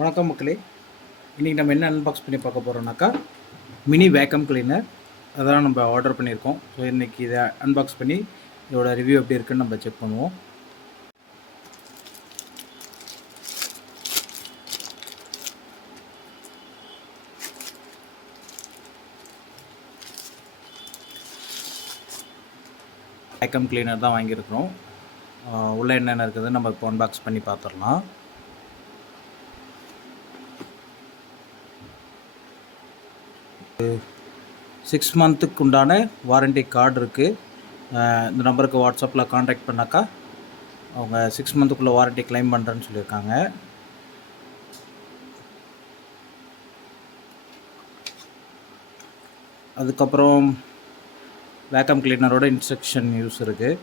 வணக்கம் மக்களே. இன்றைக்கி நம்ம என்ன அன்பாக்ஸ் பண்ணி பார்க்க போகிறோம்னாக்கா மினி வேக்கம் கிளீனர். அதெல்லாம் நம்ம ஆர்டர் பண்ணியிருக்கோம். ஸோ இன்றைக்கி இதை அன்பாக்ஸ் பண்ணி இதோட ரிவ்யூ எப்படி இருக்குன்னு நம்ம செக் பண்ணுவோம். வேக்கம் கிளீனர் தான் வாங்கியிருக்கிறோம். உள்ளே என்னென்ன இருக்குதுன்னு நம்ம இப்போ அன்பாக்ஸ் பண்ணி பார்த்துடலாம். சிக்ஸ் மந்த்துக்கு உண்டான வாரண்டி கார்டு இருக்குது. இந்த நம்பருக்கு வாட்ஸ்அப்பில் காண்டாக்ட் பண்ணாக்கா அவங்க 6 மந்த்துக்குள்ளே வாரண்டி கிளைம் பண்ணுறேன்னு சொல்லியிருக்காங்க. அதுக்கப்புறம் வேக்கம் கிளீனரோட இன்ஸ்ட்ரக்ஷன் யூஸ் இருக்குது.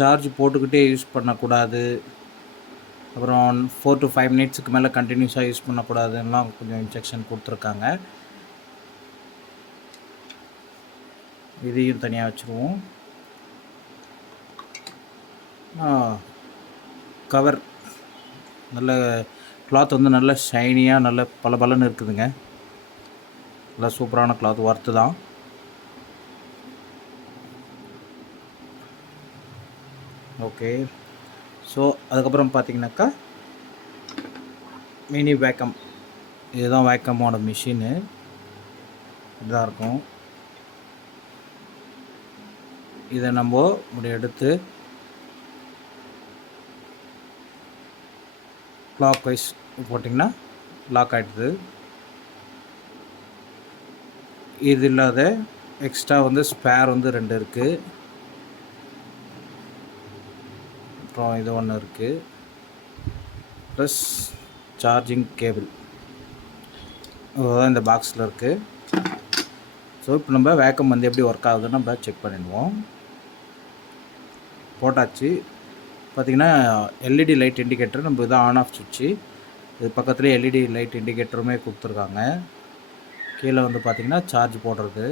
சார்ஜ் போட்டுக்கிட்டே யூஸ் பண்ணக்கூடாது, அப்புறம் 4 to 5 மினிட்ஸுக்கு மேலே கண்டினியூஸாக யூஸ் பண்ணக்கூடாதுன்னெலாம் கொஞ்சம் இன்ஸ்ட்ரக்ஷன் கொடுத்துருக்காங்க. இதையும் தனியாக வச்சுருவோம். கவர் நல்ல கிளாத் வந்து நல்ல ஷைனியாக நல்ல பளபளன்னு இருக்குதுங்க. நல்லா சூப்பரான கிளாத், ஒர்த்து தான். ஓகே, ஸோ அதுக்கப்புறம் பார்த்தீங்கன்னாக்கா மினி வேக்கம், இதுதான் வேக்கமோட மிஷினு. இதாக இருக்கும். இதை நம்ம இப்படி எடுத்து லாக் வைஸ் போட்டிங்கன்னா லாக் ஆகிடுது. இது இல்லாத எக்ஸ்ட்ரா வந்து ஸ்பேர் வந்து 2 இருக்குது. அப்புறம் இது ஒன்று இருக்குது, ப்ளஸ் சார்ஜிங் கேபிள். அதுதான் இந்த பாக்ஸில் இருக்குது. ஸோ இப்போ நம்ம வேக்கம் வந்து எப்படி ஒர்க் ஆகுதுன்னு நம்ம செக் பண்ணிடுவோம். போட்டாச்சு. பார்த்திங்கன்னா எல்இடி லைட் இண்டிகேட்டர், நம்ம இதான் ஆன் ஆஃப் சுவிட்சு. இது பக்கத்துலேயே எல்இடி லைட் இண்டிகேட்டருமே கொடுத்துருக்காங்க. கீழே வந்து பார்த்திங்கன்னா சார்ஜ் போடுறது,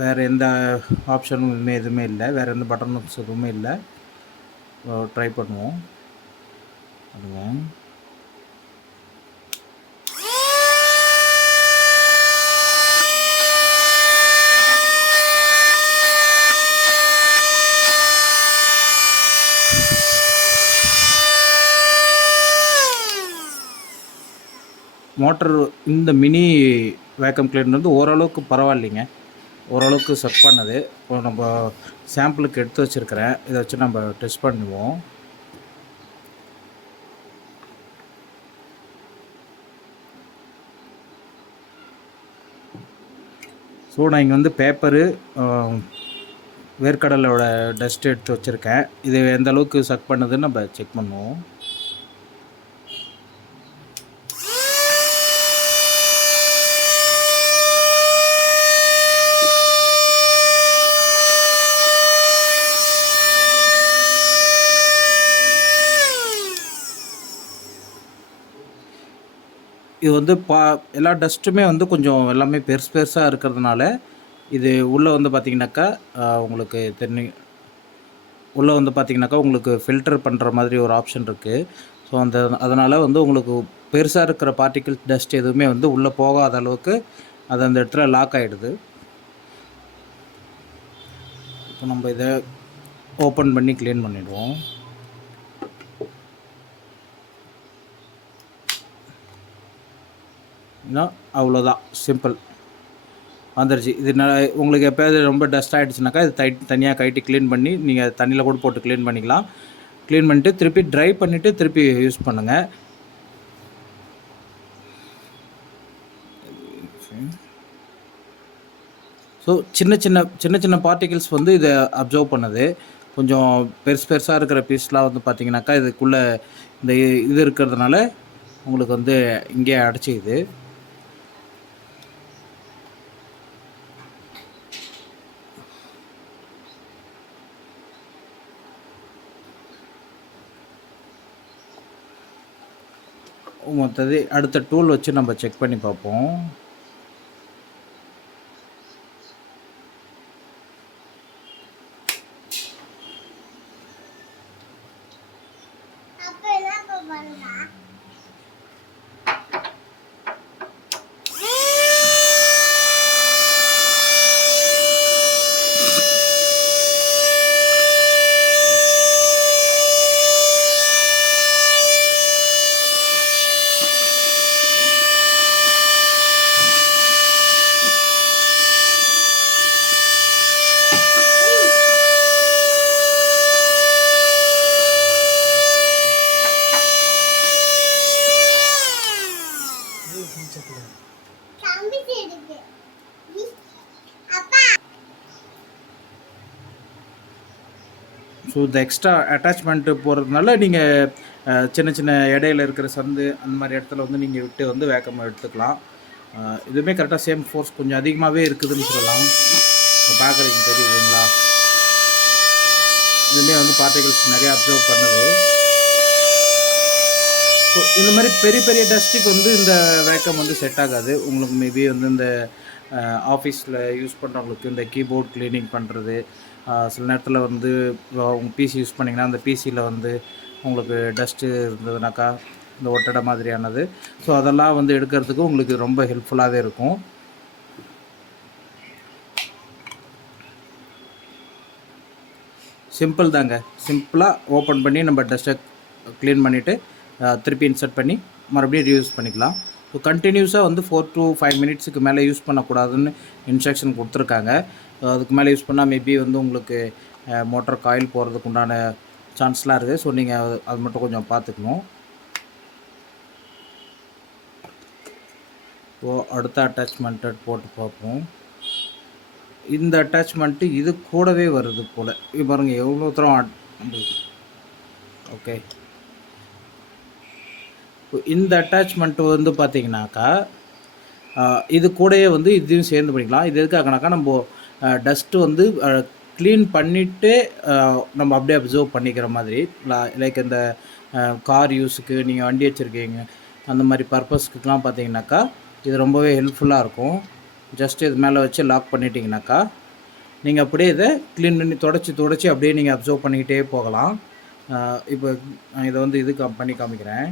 வேறு எந்த ஆப்ஷனும் எதுவுமே இல்லை, வேறு எந்த பட்டன்ஸ் எதுவுமே இல்லை. ட்ரை பண்ணுவோம். அதுங்க மோட்டர் இந்த மினி வேக்கம் கிளீனர் வந்து ஓரளவுக்கு பரவாயில்லைங்க, ஓரளவுக்கு செட் பண்ணது. இப்போ நம்ம சாம்பிளுக்கு எடுத்து வச்சுருக்கிறேன், இதை வச்சு நம்ம டெஸ்ட் பண்ணுவோம். ஸோ நான் இங்கே வந்து பேப்பரு, வேர்க்கடலோட டஸ்ட் எடுத்து வச்சுருக்கேன். இது எந்த அளவுக்கு செக் பண்ணுதுன்னு நம்ம செக் பண்ணுவோம். இது வந்து எல்லா டஸ்ட்டுமே வந்து கொஞ்சம் எல்லாமே பெருசாக இருக்கிறதுனால இது உள்ளே வந்து பார்த்திங்கனாக்கா உங்களுக்கு உள்ளே வந்து பார்த்திங்கனாக்கா உங்களுக்கு ஃபில்டர் பண்ணுற மாதிரி ஒரு ஆப்ஷன் இருக்குது. ஸோ அதனால் வந்து உங்களுக்கு பெருசாக இருக்கிற பார்ட்டிகிள்ஸ் டஸ்ட் எதுவுமே வந்து உள்ளே போகாத அளவுக்கு அது அந்த இடத்துல லாக் ஆகிடுது. இப்போ நம்ம இதை ஓப்பன் பண்ணி க்ளீன் பண்ணிவிடுவோம். அவ்வளோதான், சிம்பிள் வந்துருச்சு. இது உங்களுக்கு எப்போயாவது ரொம்ப டஸ்ட் ஆகிடுச்சுனாக்கா இது தனியாக கழட்டி க்ளீன் பண்ணி நீங்கள் தண்ணியில் கூட போட்டு க்ளீன் பண்ணிக்கலாம். க்ளீன் பண்ணிவிட்டு திருப்பி ட்ரை பண்ணிவிட்டு திருப்பி யூஸ் பண்ணுங்கள். ஸோ சின்ன சின்ன பார்ட்டிகிள்ஸ் வந்து இதை அப்சர்வ் பண்ணுது. கொஞ்சம் பெருசாக இருக்கிற பீஸ்லாம் வந்து பார்த்திங்கனாக்கா இதுக்குள்ளே இந்த இது இருக்கிறதுனால உங்களுக்கு வந்து இங்கே அடைச்சிக்குது. மற்றது அடுத்த டூல் வச்சு நம்ம செக் பண்ணி பார்ப்போம். ஸோ இந்த எக்ஸ்ட்ரா அட்டாச்மெண்ட்டு போகிறதுனால நீங்கள் சின்ன சின்ன இடையில இருக்கிற சந்து அந்த மாதிரி இடத்துல வந்து நீங்கள் விட்டு வந்து வேக்கம் எடுத்துக்கலாம். இதுவுமே கரெக்டாக சேம் ஃபோர்ஸ் கொஞ்சம் அதிகமாகவே இருக்குதுன்னு சொல்லலாம். பார்க்குறீங்க தெரியுதுங்களா? இதுவுமே வந்து பார்ட்டிகல்ஸ் நிறையா அப்சர்வ் பண்ணுது. ஸோ இந்த மாதிரி பெரிய பெரிய டஸ்ட்டுக்கு வந்து இந்த வேக்கம் வந்து செட் ஆகாது. உங்களுக்கு மேபி வந்து இந்த ஆஃபீஸில் யூஸ் பண்ணுறவங்களுக்கு இந்த கீபோர்ட் க்ளீனிங் பண்ணுறது, சில நேரத்தில் வந்து உங்கள் பிசி யூஸ் பண்ணிங்கன்னா அந்த பிசியில் வந்து உங்களுக்கு டஸ்ட்டு இருந்ததுனாக்கா இந்த ஒட்டடை மாதிரியானது, ஸோ அதெல்லாம் வந்து எடுக்கிறதுக்கு உங்களுக்கு ரொம்ப ஹெல்ப்ஃபுல்லாகவே இருக்கும். சிம்பிள் தாங்க. சிம்பிளாக ஓப்பன் பண்ணி நம்ம டஸ்ட்டை க்ளீன் பண்ணிவிட்டு திருப்பி இன்சர்ட் பண்ணி மறுபடியும் ரீயூஸ் பண்ணிக்கலாம். ஸோ கண்டினியூஸாக வந்து 4 to 5 மினிட்ஸுக்கு மேலே யூஸ் பண்ணக்கூடாதுன்னு இன்ஸ்ட்ரக்ஷன் கொடுத்துருக்காங்க. அதுக்கு மேலே யூஸ் பண்ணால் மேபி வந்து உங்களுக்கு மோட்டர் காயில் போகிறதுக்கு உண்டான சான்ஸ்லாம் இருக்குது. ஸோ நீங்கள் அது மட்டும் கொஞ்சம் பார்த்துக்கணும். ஸோ அடுத்த அட்டாச்மெண்ட்டை போட்டு பார்ப்போம். இந்த அட்டாச்மெண்ட்டு இது கூடவே வருது போல். இது பாருங்கள் எவ்வளோ தூரம். ஓகே, இந்த அட்டாச்மெண்ட்டு வந்து பார்த்திங்கனாக்கா இது கூடயே வந்து இதையும் சேர்ந்து பண்ணிக்கலாம். இது எதுக்காகனாக்கா நம்ம டஸ்ட்டு வந்து க்ளீன் பண்ணிவிட்டு நம்ம அப்படியே அப்சர்வ் பண்ணிக்கிற மாதிரி, லைக் இந்த கார் யூஸுக்கு நீங்கள் வண்டி வச்சுருக்கீங்க அந்த மாதிரி பர்பஸ்க்குலாம் பார்த்தீங்கன்னாக்கா இது ரொம்பவே ஹெல்ப்ஃபுல்லாக இருக்கும். ஜஸ்ட் இது மேலே வச்சு லாக் பண்ணிட்டீங்கனாக்கா நீங்கள் அப்படியே இதை க்ளீன் பண்ணி தொடச்சி அப்படியே நீங்கள் அப்சர்வ் பண்ணிக்கிட்டே போகலாம். இப்போ நான் இதை வந்து இது பண்ணி காமிக்கிறேன்.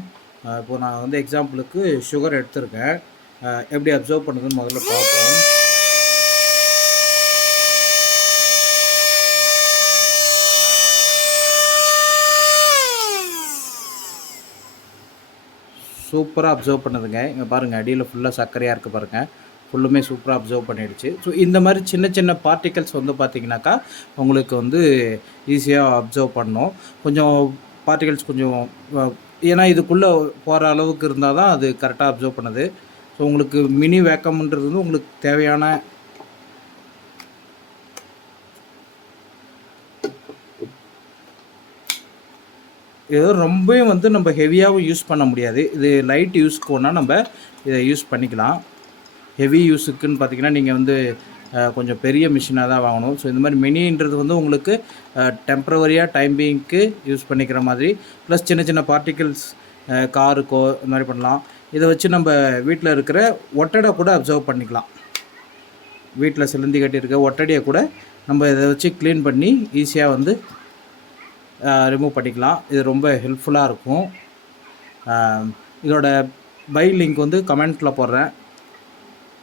இப்போது நான் வந்து எக்ஸாம்பிளுக்கு சுகர் எடுத்திருக்கேன். எப்படி அப்சர்வ் பண்ணுறதுன்னு முதல்ல பார்ப்போம். சூப்பராக அப்சர்வ் பண்ணுதுங்க. இங்கே பாருங்கள் அடியில் ஃபுல்லாக சர்க்கரையாக இருக்குது பாருங்கள். ஃபுல்லுமே சூப்பராக அப்சர்வ் பண்ணிடுச்சு. ஸோ இந்த மாதிரி சின்ன சின்ன பார்ட்டிகல்ஸ் வந்து பார்த்திங்கனாக்கா உங்களுக்கு வந்து ஈஸியாக அப்சர்வ் பண்ணணும். கொஞ்சம் பார்ட்டிகல்ஸ் கொஞ்சம் ஏன்னா இதுக்குள்ளே போகிற அளவுக்கு இருந்தால் தான் அது கரெக்டாக அப்சர்வ் பண்ணுது. ஸோ உங்களுக்கு மினி வேக்கம்ன்றது வந்து உங்களுக்கு தேவையான ஏதோ ரொம்பவும் வந்து நம்ம ஹெவியாகவும் யூஸ் பண்ண முடியாது. இது லைட் யூஸ்க்கு வேணால் நம்ம இதை யூஸ் பண்ணிக்கலாம். ஹெவி யூஸுக்குன்னு பார்த்திங்கன்னா நீங்கள் வந்து கொஞ்சம் பெரிய மிஷினாக தான் வாங்கணும். ஸோ இந்த மாதிரி மினின்றது வந்து உங்களுக்கு டெம்ப்ரவரியாக டைம் பீயிங்க்கு யூஸ் பண்ணிக்கிற மாதிரி, ப்ளஸ் சின்ன சின்ன பார்ட்டிகல்ஸ் காருக்கோ இந்த மாதிரி பண்ணலாம். இதை வச்சு நம்ம வீட்டில் இருக்கிற ஒட்டடை கூட அப்சர்வ் பண்ணிக்கலாம். வீட்டில் சிலந்தி கட்டியிருக்க ஒட்டடையை கூட நம்ம இதை வச்சு க்ளீன் பண்ணி ஈஸியாக வந்து ரிமூவ் பண்ணிக்கலாம். இது ரொம்ப ஹெல்ப்ஃபுல்லாக இருக்கும். இதோட பை லிங்க் வந்து கமெண்ட்டில் போடுறேன்.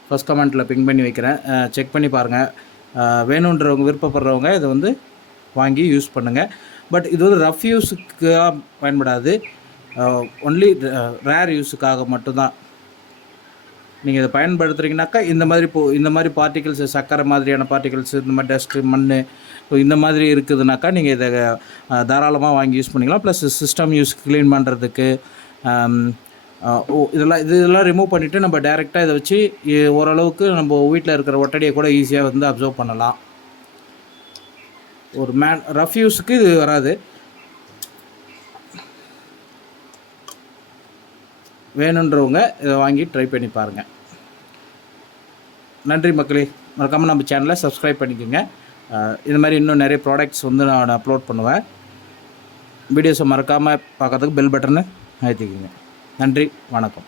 ஃபஸ்ட் கமெண்ட்டில் பின் பண்ணி வைக்கிறேன். செக் பண்ணி பாருங்கள். வேணுன்றவங்க விருப்பப்படுறவங்க இதை வந்து வாங்கி யூஸ் பண்ணுங்கள். பட் இது வந்து ரஃப் யூஸுக்காக பயன்படாது. ஒன்லி ரேர் யூஸுக்காக மட்டும்தான் நீங்கள் இதை பயன்படுத்துகிறீங்கனாக்கா இந்த மாதிரி பார்ட்டிகல்ஸ் சக்கரை மாதிரியான பார்ட்டிகல்ஸ், இந்த மாதிரி டஸ்ட்டு, மண், ஸோ இந்த மாதிரி இருக்குதுனாக்கா நீங்கள் இதை தாராளமாக வாங்கி யூஸ் பண்ணிக்கலாம். ப்ளஸ் சிஸ்டம் யூஸ் க்ளீன் பண்ணுறதுக்கு இதெல்லாம் ரிமூவ் பண்ணிவிட்டு நம்ம டைரெக்டாக இதை வச்சு ஓரளவுக்கு நம்ம வீட்டில் இருக்கிற ஒட்டடியை கூட ஈஸியாக வந்து அப்சர்வ் பண்ணலாம். ஒரு ரஃப் யூஸுக்கு இது வராது. வேணுன்றவங்க இதை வாங்கி ட்ரை பண்ணி பாருங்கள். நன்றி மக்களே. மறக்காமல் நம்ம சேனலை சப்ஸ்கிரைப் பண்ணிக்கோங்க. இது மாதிரி இன்னும் நிறைய ப்ராடக்ட்ஸ் வந்து நான் அப்லோட் பண்ணுவேன். வீடியோஸை மறக்காமல் பார்க்கறதுக்கு பெல் பட்டனை அழுத்திக்கோங்க. நன்றி, வணக்கம்.